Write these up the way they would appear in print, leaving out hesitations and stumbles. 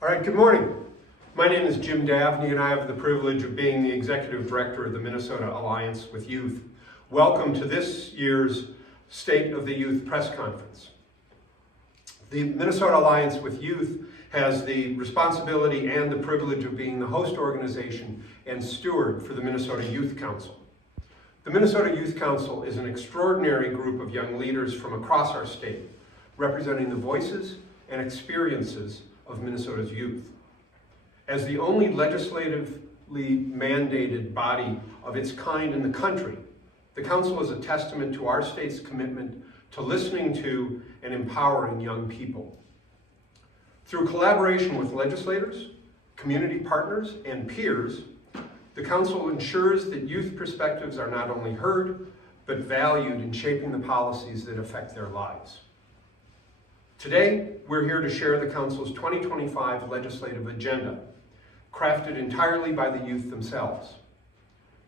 All right, good morning. My name is Jim Davney, and I have the privilege of being the Executive Director of the Minnesota Alliance with Youth. Welcome to this year's State of the Youth Press Conference. The Minnesota Alliance with Youth has the responsibility and the privilege of being the host organization and steward for the Minnesota Youth Council. The Minnesota Youth Council is an extraordinary group of young leaders from across our state, representing the voices and experiences of Minnesota's youth. As the only legislatively mandated body of its kind in the country, the Council is a testament to our state's commitment to listening to and empowering young people. Through collaboration with legislators, community partners, and peers, the Council ensures that youth perspectives are not only heard, but valued in shaping the policies that affect their lives. Today, we're here to share the Council's 2025 legislative agenda, crafted entirely by the youth themselves.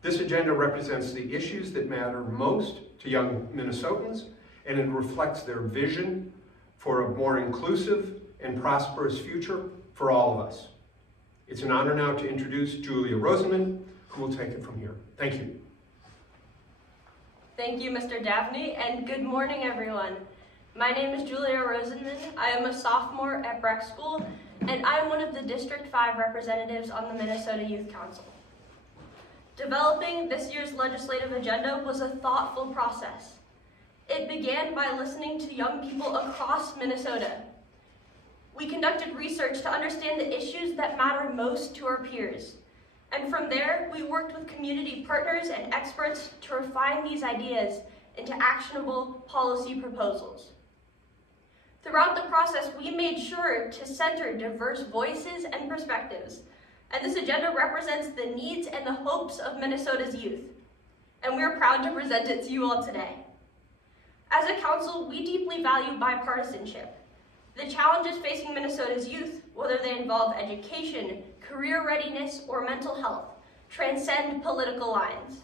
This agenda represents the issues that matter most to young Minnesotans, and it reflects their vision for a more inclusive and prosperous future for all of us. It's an honor now to introduce Julia Rosenman, who will take it from here. Thank you. Thank you, Mr. Davney, and good morning, everyone. My name is Julia Rosenman. I am a sophomore at Breck School, and I am one of the District 5 representatives on the Minnesota Youth Council. Developing this year's legislative agenda was a thoughtful process. It began by listening to young people across Minnesota. We conducted research to understand the issues that matter most to our peers. And from there, we worked with community partners and experts to refine these ideas into actionable policy proposals. Throughout the process, we made sure to center diverse voices and perspectives, and this agenda represents the needs and the hopes of Minnesota's youth, and we're proud to present it to you all today. As a council, we deeply value bipartisanship. The challenges facing Minnesota's youth, whether they involve education, career readiness, or mental health, transcend political lines.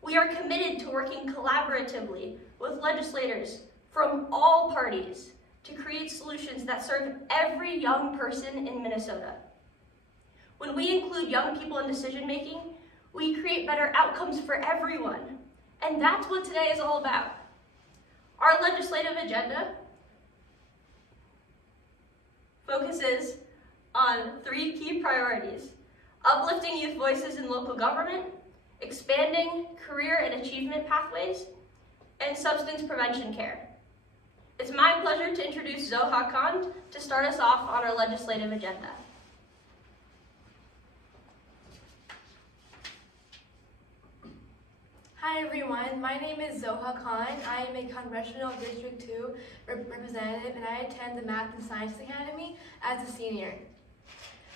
We are committed to working collaboratively with legislators from all parties to create solutions that serve every young person in Minnesota. When we include young people in decision making, we create better outcomes for everyone, and that's what today is all about. Our legislative agenda focuses on 3 key priorities: uplifting youth voices in local government, expanding career and achievement pathways, and substance prevention care. It's my pleasure to introduce Zoha Khan to start us off on our legislative agenda. Hi everyone, my name is Zoha Khan. I am a Congressional District 2 representative and I attend the Math and Science Academy as a senior.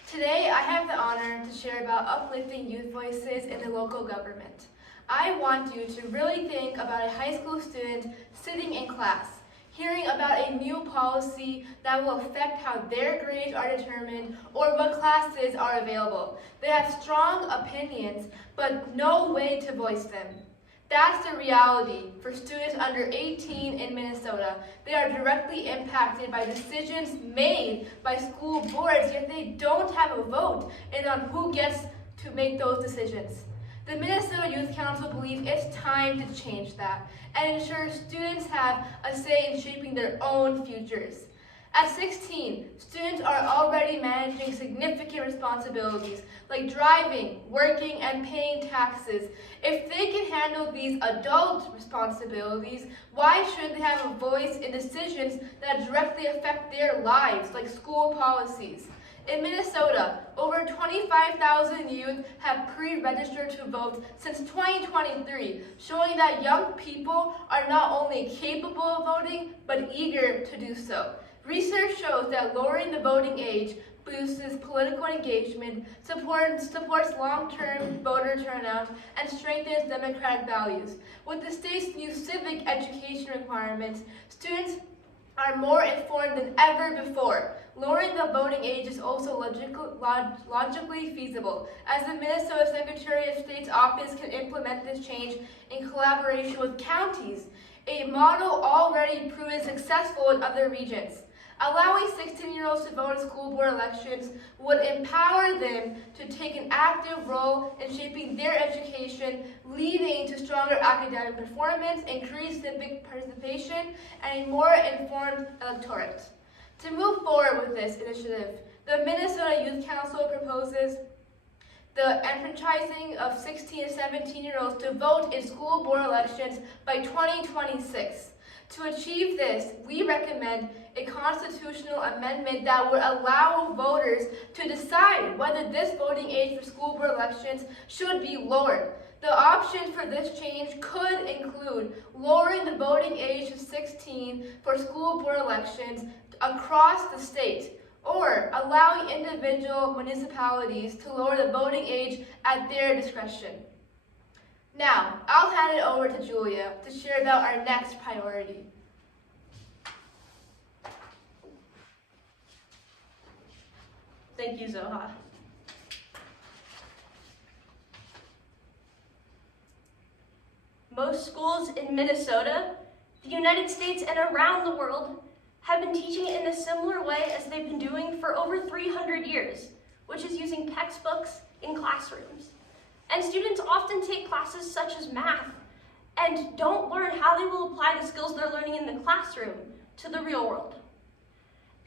Today I have the honor to share about uplifting youth voices in the local government. I want you to really think about a high school student sitting in class, hearing about a new policy that will affect how their grades are determined or what classes are available. They have strong opinions, but no way to voice them. That's the reality for students under 18 in Minnesota. They are directly impacted by decisions made by school boards, yet they don't have a vote in on who gets to make those decisions. The Minnesota Youth Council believes it's time to change that and ensure students have a say in shaping their own futures. At 16, students are already managing significant responsibilities like driving, working, and paying taxes. If they can handle these adult responsibilities, why shouldn't they have a voice in decisions that directly affect their lives, like school policies? In Minnesota, over 25,000 youth have pre-registered to vote since 2023, showing that young people are not only capable of voting, but eager to do so. Research shows that lowering the voting age boosts political engagement, supports long-term voter turnout, and strengthens democratic values. With the state's new civic education requirements, students are more informed than ever before. Lowering the voting age is also logically feasible, as the Minnesota Secretary of State's office can implement this change in collaboration with counties, a model already proven successful in other regions. Allowing 16-year-olds to vote in school board elections would empower them to take an active role in shaping their education, leading to stronger academic performance, increased civic participation, and a more informed electorate. To move forward with this initiative, the Minnesota Youth Council proposes the enfranchising of 16 to 17-year-olds to vote in school board elections by 2026. To achieve this, we recommend a constitutional amendment that would allow voters to decide whether this voting age for school board elections should be lowered. The options for this change could include lowering the voting age to 16 for school board elections across the state, or allowing individual municipalities to lower the voting age at their discretion. Now, I'll hand it over to Julia to share about our next priority. Thank you, Zoha. Most schools in Minnesota, the United States, and around the world have been teaching it in a similar way as they've been doing for over 300 years, which is using textbooks in classrooms. And students often take classes such as math and don't learn how they will apply the skills they're learning in the classroom to the real world.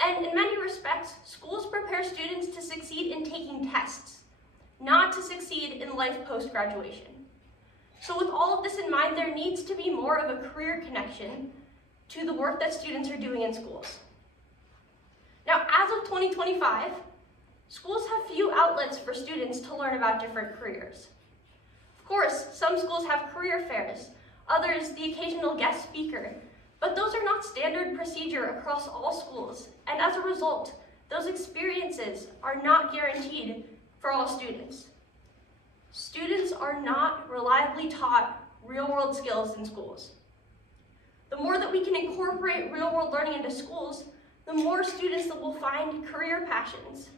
And in many respects, schools prepare students to succeed in taking tests, not to succeed in life post-graduation. So with all of this in mind, there needs to be more of a career connection to the work that students are doing in schools. Now, as of 2025, schools have few outlets for students to learn about different careers. Of course, some schools have career fairs, others the occasional guest speaker, but those are not standard procedure across all schools, and as a result, those experiences are not guaranteed for all students. Students are not reliably taught real-world skills in schools. The more that we can incorporate real-world learning into schools, the more students that will find career passions.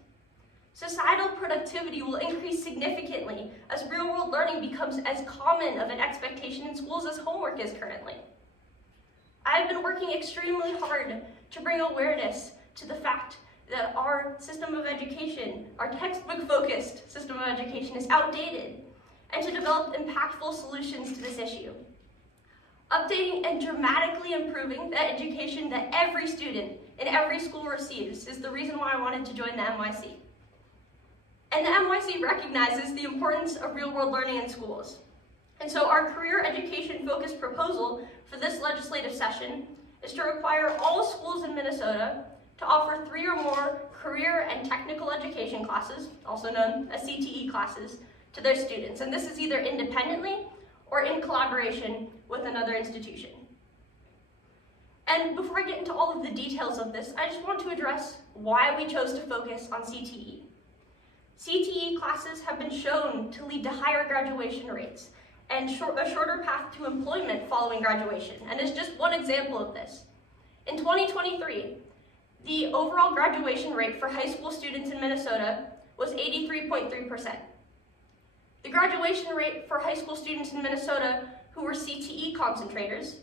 Societal productivity will increase significantly as real-world learning becomes as common of an expectation in schools as homework is currently. I've been working extremely hard to bring awareness to the fact that our system of education, our textbook-focused system of education, is outdated, and to develop impactful solutions to this issue. Updating and dramatically improving the education that every student in every school receives is the reason why I wanted to join the MYC. And the MYC recognizes the importance of real-world learning in schools. And so our career education-focused proposal for this legislative session is to require all schools in Minnesota to offer 3 or more career and technical education classes, also known as CTE classes, to their students. And this is either independently or in collaboration with another institution. And before I get into all of the details of this, I just want to address why we chose to focus on CTE. CTE classes have been shown to lead to higher graduation rates and a shorter path to employment following graduation, and is just one example of this. In 2023, the overall graduation rate for high school students in Minnesota was 83.3%. The graduation rate for high school students in Minnesota who were CTE concentrators,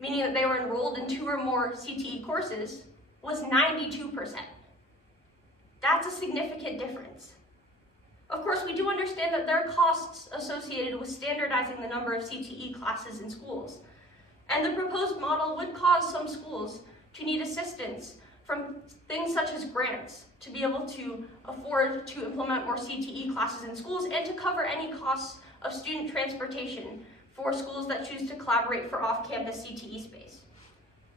meaning that they were enrolled in 2 or more CTE courses, was 92%. That's a significant difference. Of course, we do understand that there are costs associated with standardizing the number of CTE classes in schools, and the proposed model would cause some schools to need assistance from things such as grants to be able to afford to implement more CTE classes in schools and to cover any costs of student transportation for schools that choose to collaborate for off-campus CTE space.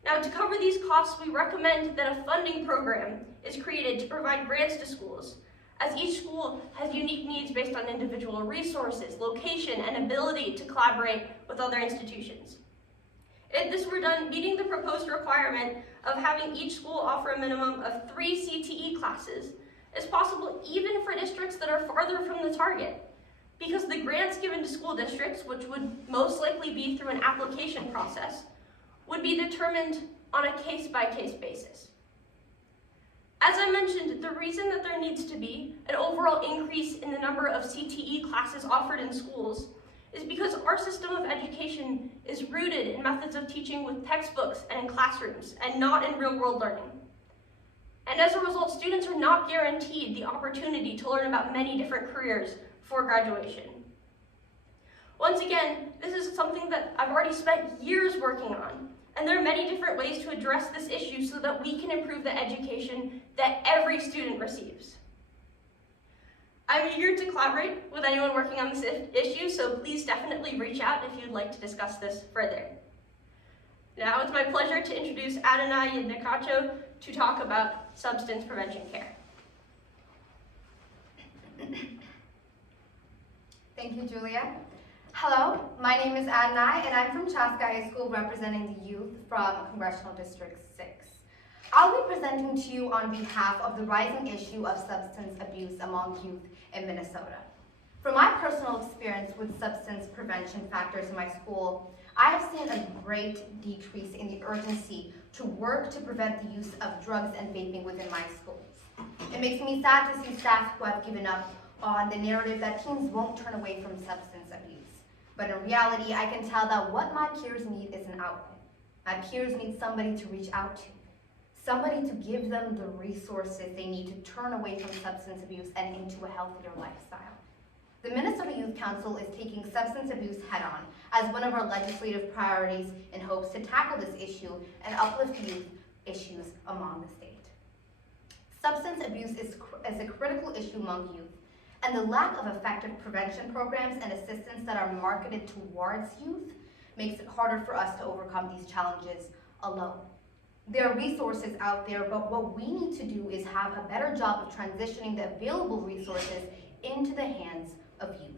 Now, to cover these costs, we recommend that a funding program is created to provide grants to schools, as each school has unique needs based on individual resources, location, and ability to collaborate with other institutions. If this were done, meeting the proposed requirement of having each school offer a minimum of 3 CTE classes is possible even for districts that are farther from the target, because the grants given to school districts, which would most likely be through an application process, would be determined on a case-by-case basis. As I mentioned, the reason that there needs to be an overall increase in the number of CTE classes offered in schools is because our system of education is rooted in methods of teaching with textbooks and in classrooms, and not in real-world learning. And as a result, students are not guaranteed the opportunity to learn about many different careers before graduation. Once again, this is something that I've already spent years working on, and there are many different ways to address this issue so that we can improve the education that every student receives. I'm eager to collaborate with anyone working on this issue, so please definitely reach out if you'd like to discuss this further. Now it's my pleasure to introduce Adonai Yednikacho to talk about substance prevention care. Thank you, Julia. Hello, my name is Adonai, and I'm from Chaska High School representing the youth from Congressional District 6. I'll be presenting to you on behalf of the rising issue of substance abuse among youth in Minnesota. From my personal experience with substance prevention factors in my school, I have seen a great decrease in the urgency to work to prevent the use of drugs and vaping within my schools. It makes me sad to see staff who have given up on the narrative that teens won't turn away from substance abuse. But in reality, I can tell that what my peers need is an outlet. My peers need somebody to reach out to, somebody to give them the resources they need to turn away from substance abuse and into a healthier lifestyle. The Minnesota Youth Council is taking substance abuse head-on as one of our legislative priorities in hopes to tackle this issue and uplift youth issues among the state. Substance abuse is a critical issue among youth, and the lack of effective prevention programs and assistance that are marketed towards youth makes it harder for us to overcome these challenges alone. There are resources out there, but what we need to do is have a better job of transitioning the available resources into the hands of youth.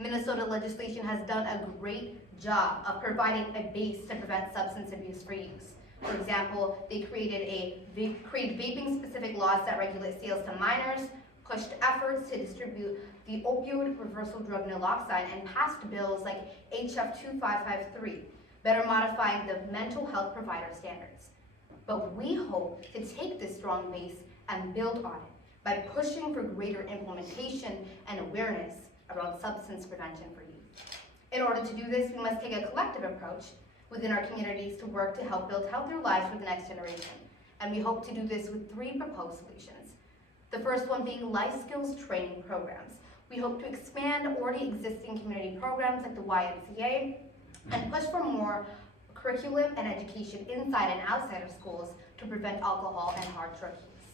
Minnesota legislation has done a great job of providing a base to prevent substance abuse for youth. For example, they created vaping-specific laws that regulate sales to minors, pushed efforts to distribute the opioid reversal drug naloxone, and passed bills like HF 2553, better modifying the mental health provider standards. But we hope to take this strong base and build on it by pushing for greater implementation and awareness around substance prevention for youth. In order to do this, we must take a collective approach within our communities to work to help build healthier lives for the next generation. And we hope to do this with 3 proposed solutions. The first one being life skills training programs. We hope to expand already existing community programs like the YMCA and push for more curriculum and education inside and outside of schools to prevent alcohol and hard drug use.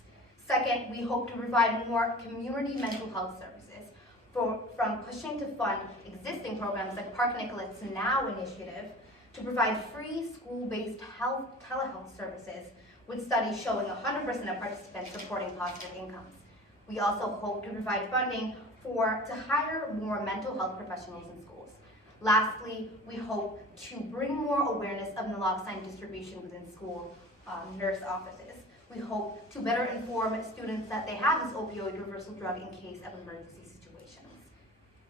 Second, we hope to provide more community mental health services, from pushing to fund existing programs like Park Nicholas Now initiative to provide free school-based telehealth services, with studies showing 100% of participants reporting positive incomes. We also hope to provide funding to hire more mental health professionals in schools. Lastly, we hope to bring more awareness of naloxone distribution within school nurse offices. We hope to better inform students that they have this opioid reversal drug in case of emergency situations.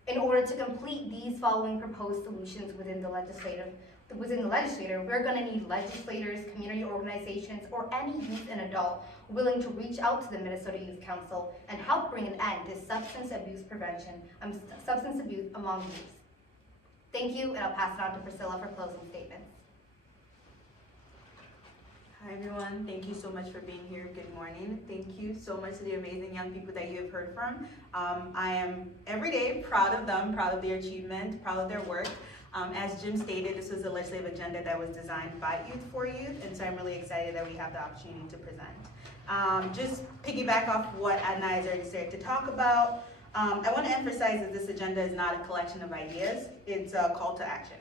In order to complete these following proposed solutions within the legislature, we're going to need legislators, community organizations, or any youth and adult willing to reach out to the Minnesota Youth Council and help bring an end to substance abuse among youth. Thank you, and I'll pass it on to Priscilla for closing statements. Hi everyone, thank you so much for being here. Good morning. Thank you so much to the amazing young people that you have heard from. I am every day proud of them, proud of their achievement, proud of their work. As Jim stated, this was a legislative agenda that was designed by Youth for Youth, and so I'm really excited that we have the opportunity to present. Just piggyback off what Adonai has already started to talk about, I want to emphasize that this agenda is not a collection of ideas, it's a call to action.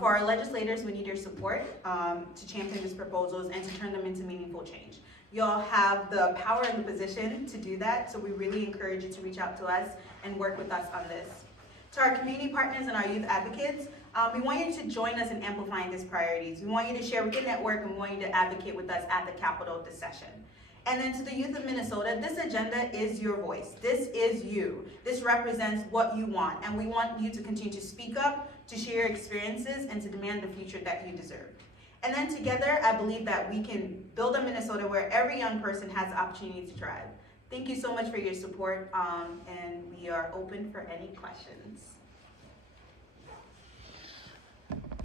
For our legislators, we need your support to champion these proposals and to turn them into meaningful change. You all have the power and the position to do that, so we really encourage you to reach out to us and work with us on this. To our community partners and our youth advocates, we want you to join us in amplifying these priorities. We want you to share with your network, and we want you to advocate with us at the Capitol this session. And then to the youth of Minnesota, this agenda is your voice. This is you. This represents what you want, and we want you to continue to speak up, to share your experiences, and to demand the future that you deserve. And then together, I believe that we can build a Minnesota where every young person has the opportunity to thrive. Thank you so much for your support, and we are open for any questions.